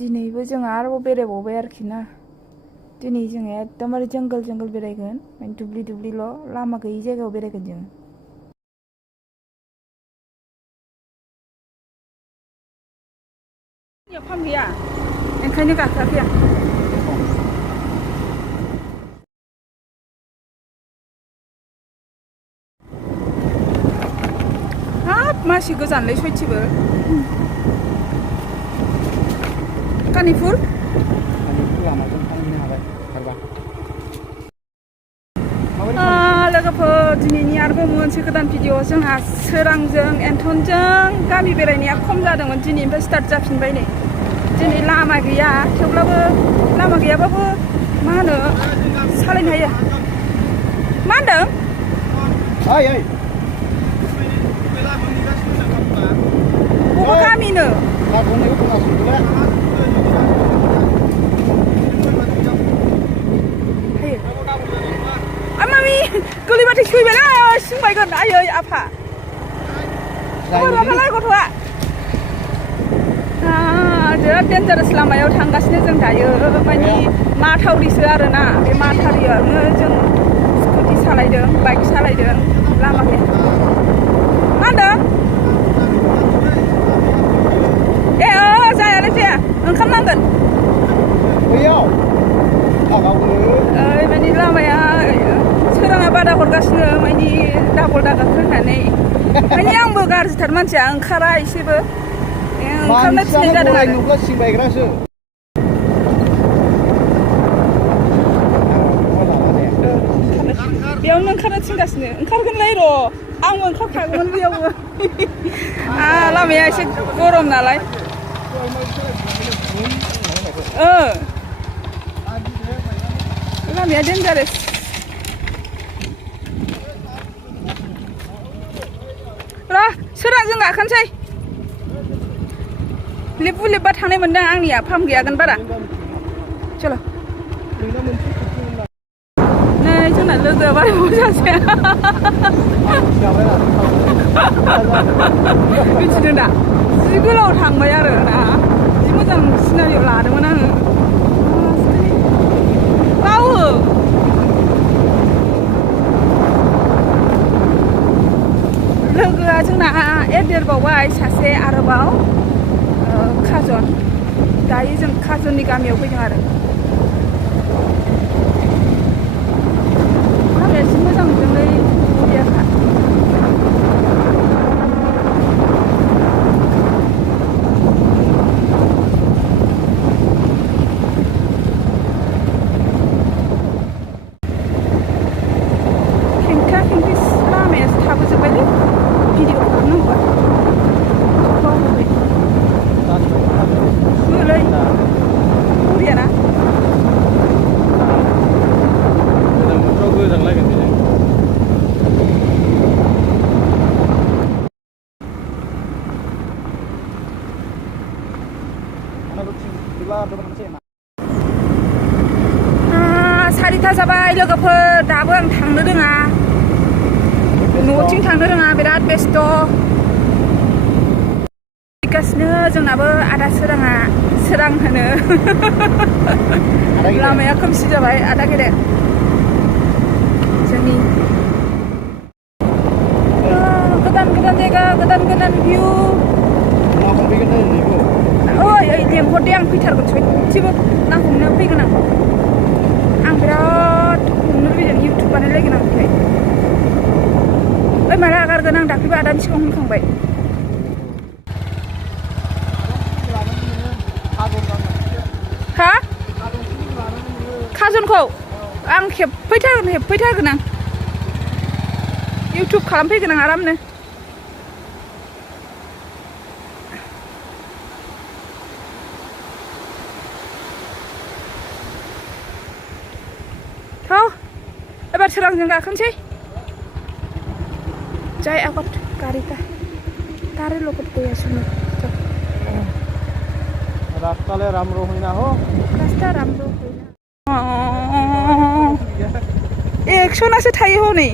दिनैबो जों आरोबाव बेरायबावबाय आरोखि ना दिनै जों एकदमबारे जंगल जंगल बेरायगोन माने दुब्लि दुब्लिल' लामा गैयि जायगायाव बेरायगोन जों फार्म गैया ओंखायनो गाखोआखै आं हाब मासि गोजानलै सयथिबो कानिफुर लोगोफोर दिनैनि आरोबाव मोनसे गोदान भिडिअ जोंहा सोरांजों एन्थनजों गामि बेरायनाया खम जादोंमोन दिनैनिफ्राय स्टार्ट जाफिनबाय नै दिनै लामा गैया थेवब्लाबो लामा गैयाबाबो मा होनो सालायनो हायो मा होनदों बबे गामिनो मामि गोलैबाथाय सैबायना सिंबायगोन आयै आफा माबालाय गथ'आ बिराद डेन्जारास लामायाव थांगासिनो जों दायो माने माथावरिसो आरोना बे माथावरियावनो जों स्कुटि सालायदों बाइक सालायदों लामा गैया मा होनदों जायालै जाया ओंखारनांगोन माने लामाया सोराङा बादा हरगासिनो माने डाबल दागाखो होननानै माने आंबो गाज्रिथार मानसिया ओंखारा एसेबो ओंखारनो थिननाय जादों आरो बेयावनो ओंखारनो थिनगासिनो ओंखारगोनलाय र' आंबो ओंखारखागौमोन बेयावबो लामाया एसे गरम नालाय लामाया डेन्जारेस र' सोरांजों गाखोनोसै लेबु लेबबा थांनाय मोनदों आंनिया फार्म गैयागोन बारा चलो नै जोंना लोगोआ बारा मोजांसै मिथिदों दा जि गोलाव थांबाय आरो ना जि मोजां सिनारियाव लादोंमोन आङो बावो लोगोआ जोंना एरदेरबावबाय सासे आरोबाव खाजन दायो जों खाजननि गामियाव फैदों आरो लामाया एसे मोजां नुदोंलै बरियाखा खेंख्रा खेंख्रि लामाया थाबोजोब्बायलै भिडिअ खालामनांगौआ बरियाना सारिथा जाबाय लोगोफोर दाबो आं थांनो रोङा न'थिं थांनो रोङा बिराद बेस्थ' फैगासिनो जोंनाबो आदा सोराङा सोरां होनो लामाया खोमसि जाबाय आदा गेदेर जोंनि गोदान गोदान जायगा गोदान गोदान भिउ ओइ लेंहरदे आं फैथारगोन सयथिबो ना हमनो फैगोन आं बिराद हमनो लुबैदों इउटुब बानायलायगोन आं ओमफ्राय ओइ माला आगारगोन आं दाख्लैबो आदानि सिगाङाव होनखांबाय हा खाजनखौ आं हेबफैथारगोन आं इउटुब खालामफैगोन आं आरामनो एबार सोरांजों गाखोनोसै जाय आबाद गारि का तारे लोगोत गया सुनो रास्ताले राम्रो होइन हो रास्ता राम्रो होइन एक्सनासो थायो हनै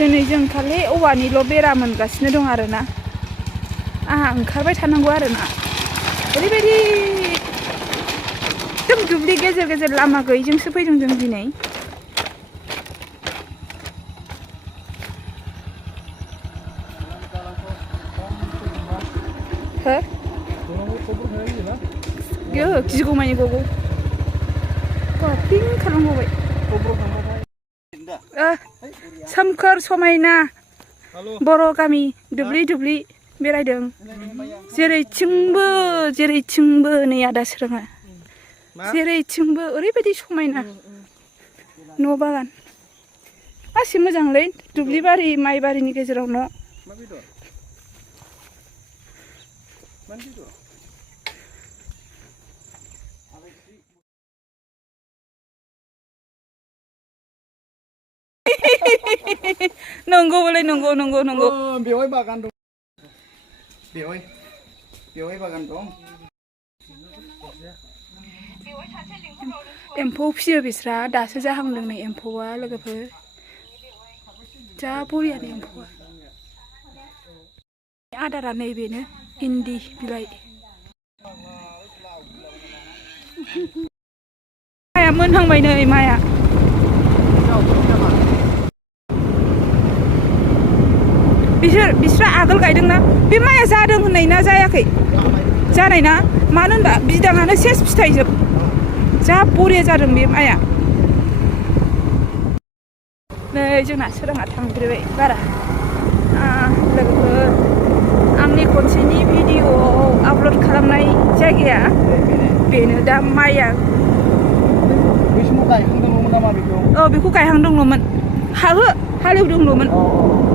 दिनै जों खालि औवानिल' बेरा मोनगासिनो दं आरोना आंहा ओंखारबाय थानांगौ आरोना ओरैबायदि एकदम दुब्लि गेजेर गेजेर लामा गैयिजोंसो फैदों जों दिनै हो यो गिगौमानि गगौ पिं खालामबावबाय सोमखोर समायना बर' गामि दुब्लि दुब्लि बेरायदों जेरैथिंबो नै आदा सोराङा जेरैथिंबो ओरैबायदि समायना न' बागान गासिबो मोजांलै दुब्लि बारि माइ बारिनि गेजेराव न' नंगौलै नंगौ बेवहाय बागान दं बेवहाय बागान दं एम्फौ फिसियो बिस्रा दासो जाहांदों नै एम्फौआ लोगोफोर जा बरियानो एम्फौआ आदारा नैबेनो इन्दि बिलाइ माइया मोनहांबाय नै माइया बिस्रा आगोल गायदोंना बे माइया जादों होननाय ना जायाखै जानाय ना मानो होनबा बिदाङानो सेस फिथाइजोब जा बरिया जादों बे माइया नै जोंना सोराङा थांद्रायबाय बारा लोगोफोर आंनि खनसेनि भिडिअ'आव आपल'ड खालामनाय जायगाया बेनो दा माइया बै समाव गायखांदोंमोन नामा बेखौ बेखौ गायहांदोंल'मोन हालेवदोंल'मोन